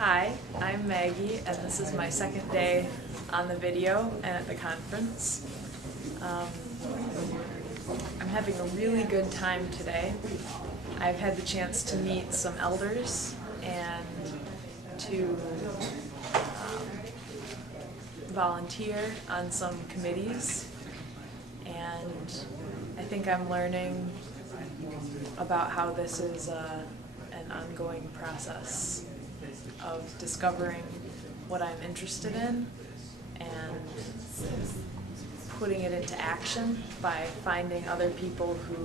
Hi, I'm Maggie, and this is my second day on the video and at the conference. I'm having a really good time today. I've had the chance to meet some elders and to volunteer on some committees, and I think I'm learning about how this is an ongoing process of discovering what I'm interested in and putting it into action by finding other people who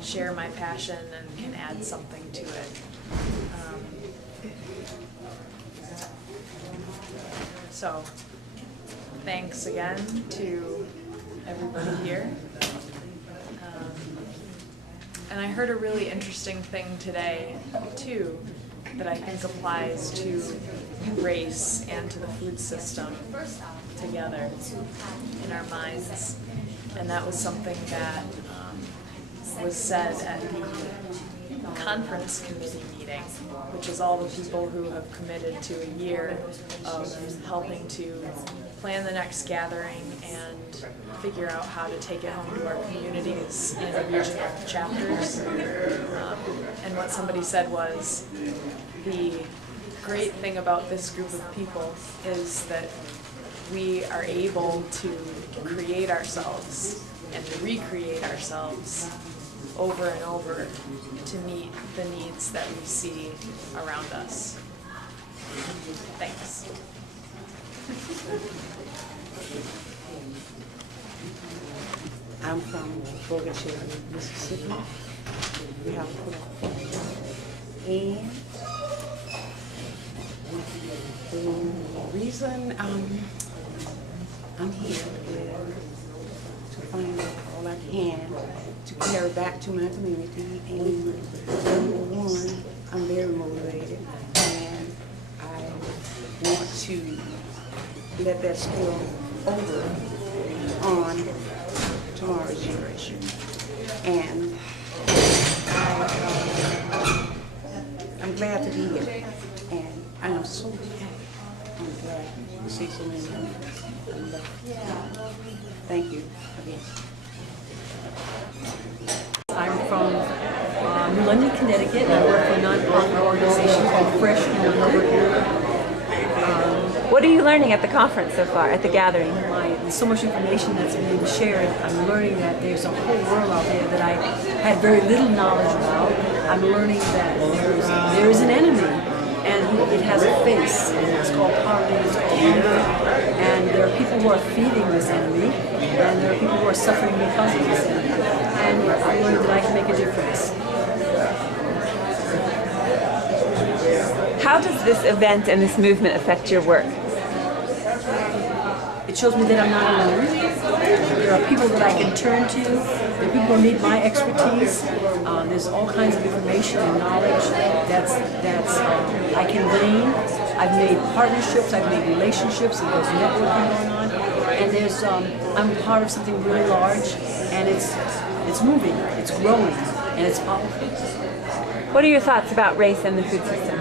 share my passion and can add something to it. So, thanks again to everybody here. And I heard a really interesting thing today, too, that I think applies to race and to the food system together in our minds. And that was something that was said at the conference committee meeting, which is all the people who have committed to a year of helping to plan the next gathering and figure out how to take it home to our communities in regional chapters. And what somebody said was, the great thing about this group of people is that we are able to create ourselves and to recreate ourselves over and over to meet the needs that we see around us. Thanks. I'm from Bogue, Mississippi. We have and the reason I'm here is to find out all I can to carry back to my community. And number one, I'm very motivated, and I want to let that spill over on tomorrow's generation. And I'm glad to be here, and I am so happy. I'm glad to see so many members. Thank you again. I'm from New London, Connecticut, and I work for a non-profit organization called F.R.E.S.H in the Lower area. What are you learning at the conference so far, at the gathering? There's so much information that's being shared. I'm learning that there's a whole world out there that I had very little knowledge about. I'm learning that there is an enemy, and it has a face, and it's called poverty, it's called hunger, and there are people who are feeding this enemy, and there are people who are suffering because of this enemy. And I'm learning that I can make a difference. How does this event and this movement affect your work? It shows me that I'm not alone. There are people that I can turn to. There are people who need my expertise. There's all kinds of information and knowledge that's I can glean. I've made partnerships, I've made relationships, and there's networking going on. And there's I'm part of something really large, and it's moving, it's growing, and it's powerful. What are your thoughts about race and the food system?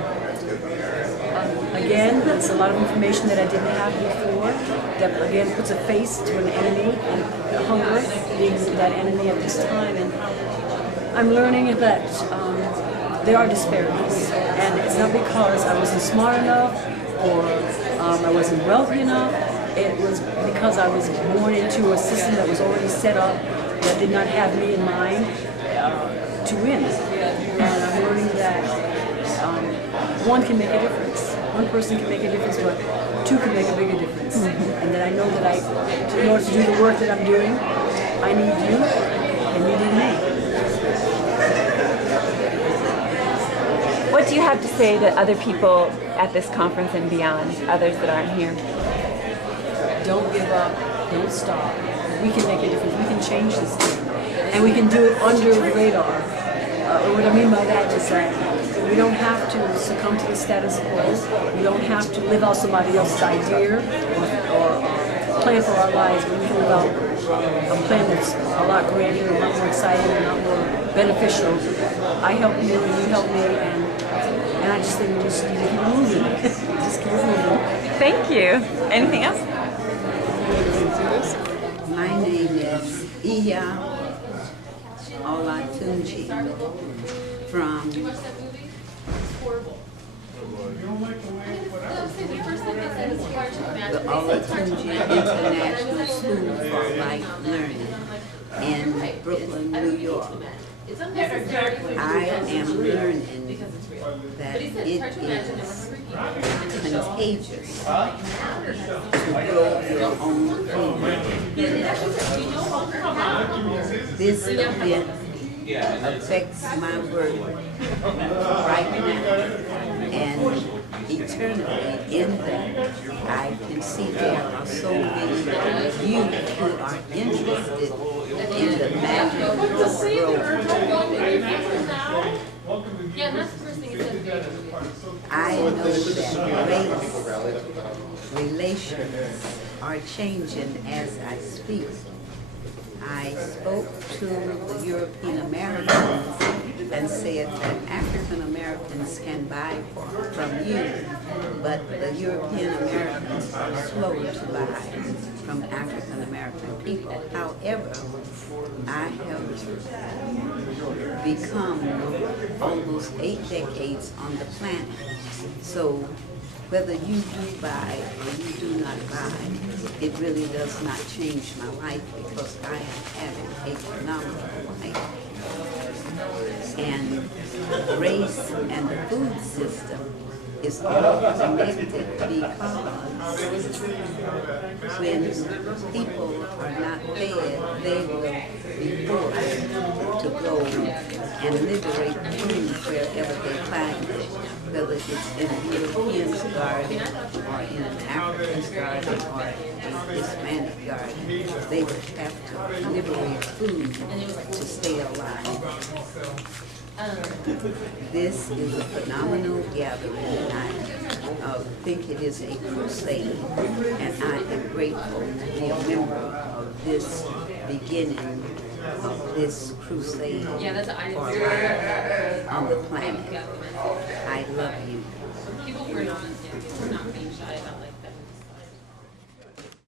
Again, it's a lot of information that I didn't have before, that again puts a face to an enemy, and hunger being that enemy at this time. And I'm learning that there are disparities, and it's not because I wasn't smart enough or I wasn't wealthy enough. It was because I was born into a system that was already set up that did not have me in mind to win. And I'm learning that one can make a difference. One person can make a difference, but two can make a bigger difference. And that I know that in order to do the work that I'm doing, I need you, and you need me. What do you have to say to other people at this conference and beyond, others that aren't here? Don't give up, don't stop. We can make a difference, we can change this thing. And we can do it under the radar. What I mean by that is that we don't have to succumb to the status quo. We don't have to live out somebody else's idea or plan for our lives, but we can live out a plan that's a lot grander, a lot more exciting, and a lot more beneficial. I help you, and you help me, and I just think we just need to keep moving. Just keep moving. Thank you. Anything else? My name is Iya Olatunji from the Olatunji International School for Life Learning in Brooklyn, New York. I am learning that it is contagious to grow your own food. This event affects my work right now and eternally in that I can see there are so many youth who are interested in the magic of growth. I know that race relations are changing as I speak. I spoke to the European Americans and said that African Americans can buy from you, but the European Americans are slow to buy from African American people. However, I have become almost 8 decades on the planet. So whether you do buy or you do not buy, it really does not change my life because I am having a phenomenal life. And race and the food system is all connected because when people are not fed, they will be forced to go and liberate food wherever they find it, whether it's in a European's garden or in an African's garden or a Hispanic garden. They would have to liberate food to stay alive. This is a phenomenal gathering, and I think it is a crusade, and I am grateful to be a member of this beginning of this crusade for life on the planet. I love you.